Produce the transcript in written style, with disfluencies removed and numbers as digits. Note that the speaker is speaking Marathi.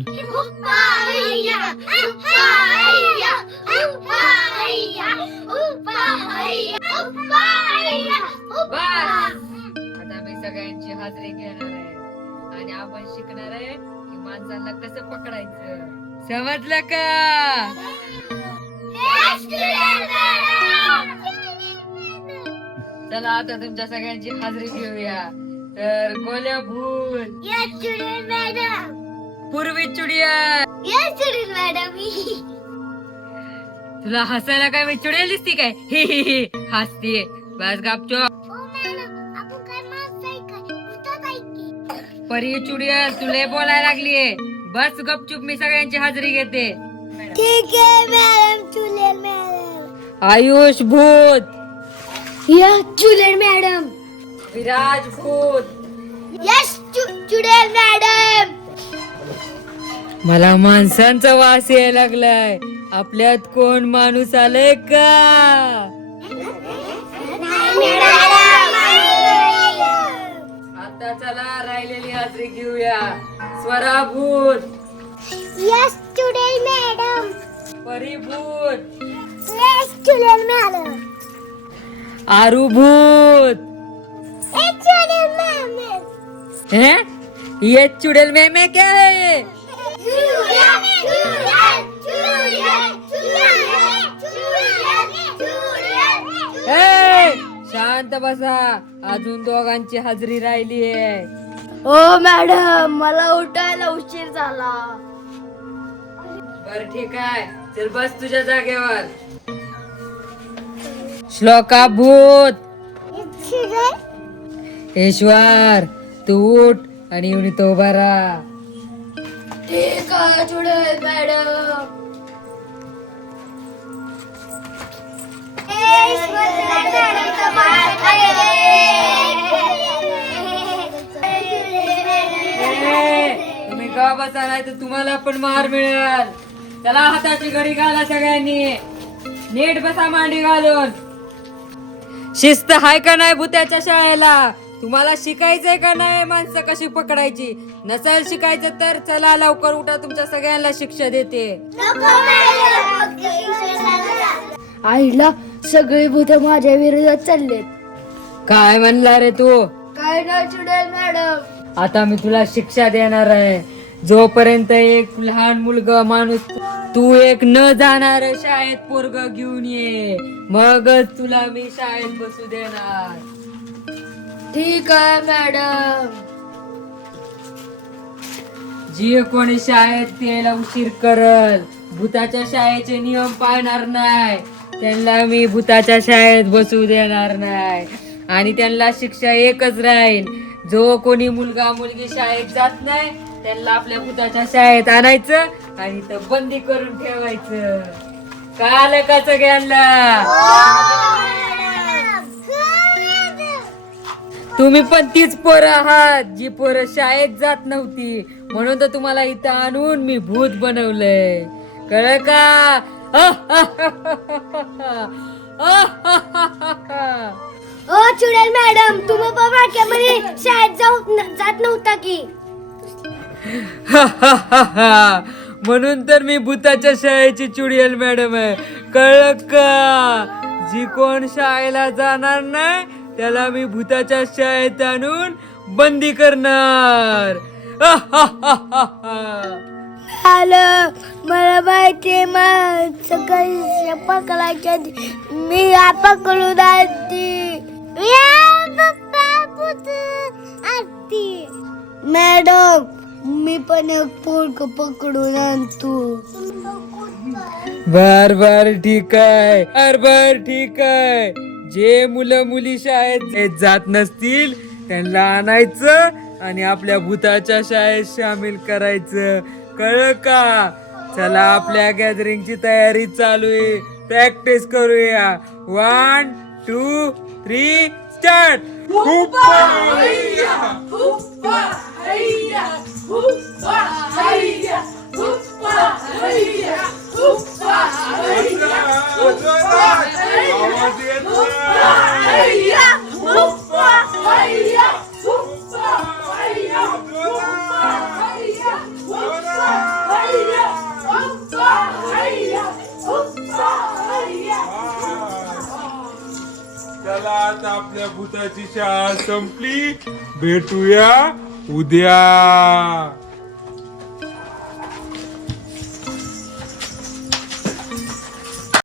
आता मी सगळ्यांची हाजरी घेणार आहे आणि आपण शिकणार आहे की माणसाला कसं पकडायचं. समजलं का? चला आता तुमच्या सगळ्यांची हाजरी घेऊया. तर गोल्या भूत, पूर्वी चुडिया, तुला हसायला काय मी चुडेल दिसती काय? ही ही ही हसतीये. बस गपचूप. परी चुडिया तुला बोलायला लागलीये. बस गपचूप, मी सगळ्यांची हाजरी घेते. ठीक आहे मॅडम. चुडेल मॅडम. आयुष भूत, यस चुडेल मॅडम. विराज भूत, यस चुडेल मॅडम. मला माणसांचा वास यायला लागलाय. आपल्यात कोण माणूस आलाय का? आता चला राहिलेली हाजरी घेऊया. स्वरा भूत, यस चुडेल मॅडम. परी भूत, यस चुडेल मॅडम. आरू भूत, यस चुडेल मॅडम. हैं? ये चुड़ैल में क्या है? ए, शांत बसा. अजून दोघांची हाजरी राहिली आहे. ओ मॅडम, मला उठायला उशीर झाला. बर ठीक आहे, चल बस तुझ्या जागेवर. श्लोका भूत, ईश्वर तू उठ आणि येऊन इथं उभा राहा. ठीक आहे चुडेल मॅडम. तुम्ही का बसा, नाही तर तुम्हाला पण मार मिळेल. चला हाताची घडी घाला सगळ्यांनी. नीट बसा मांडी घालून. शिस्त हाय का नाही भूताच्या शाळेला? तुम्हाला शिकायचंय का नाही माणसं कशी पकडायची? नसेल शिकायचं तर चला लवकर उठा, तुमच्या सगळ्यांना शिक्षा देते. आईला सगळी भूत माझ्या विरोधात चाललेत. काय म्हणला रे तू? काय नाही चुडेल मॅडम. आता मी तुला शिक्षा देणार आहे. जोपर्यंत एक लहान मुलगा माणूस, तू एक न जाणार शाळेत पोरग घेऊन ये, मगच तुला मी शाळेत बसू देणार. ठीक आहे मॅडम. जी कोणी शाळेत यायला उशीर करल, भूताच्या शाळेचे नियम पाळणार नाही, त्यांना मी भूताच्या शाळेत बसू देणार नाही. आणि त्यांना शिक्षा एकच राहील, जो कोणी मुलगा मुलगी शाळेत जात नाही त्यांना आपल्या भूताच्या शाळेत आणायचं आणि इथं बंदी करून ठेवायचं. कळालं का सगळ्यांना? तुम्ही पण तीच पोरं आहात जी पोरं शाळेत जात नव्हती, म्हणून तर तुम्हाला इथं आणून मी भूत बनवलंय. कळलं का? ओ चुडेल मॅडम, तुम्ही वाक्यामध्ये शाळेत जात नव्हता की? म्हणून तर मी भूताच्या शाळेची चुडेल मॅडम आहे. कळलं का? जी कोण शाळेला जाणार नाही त्याला मी भूताच्या शाळेत आणून बंदी करणार. हॅलो, मला माहिती सकाळी पकडायच्या मी पकडून आणती. मॅडम, मी पण एक पोरग पकडून आणतो. बर बर ठीक आहे, बर ठीक आहे. जे मुलं मुली शाळेत जात नसतील त्यांना आणायचं आणि आपल्या भूताच्या शाळेत सामील करायचं. कळलं का? चला आपल्या गॅदरिंगची तयारी चालू आहे. प्रॅक्टिस करूया. 1 2 3 स्टार्ट. Hurrah! चला आता आपल्या भूताची शाळा संपली, भेटूया उद्या.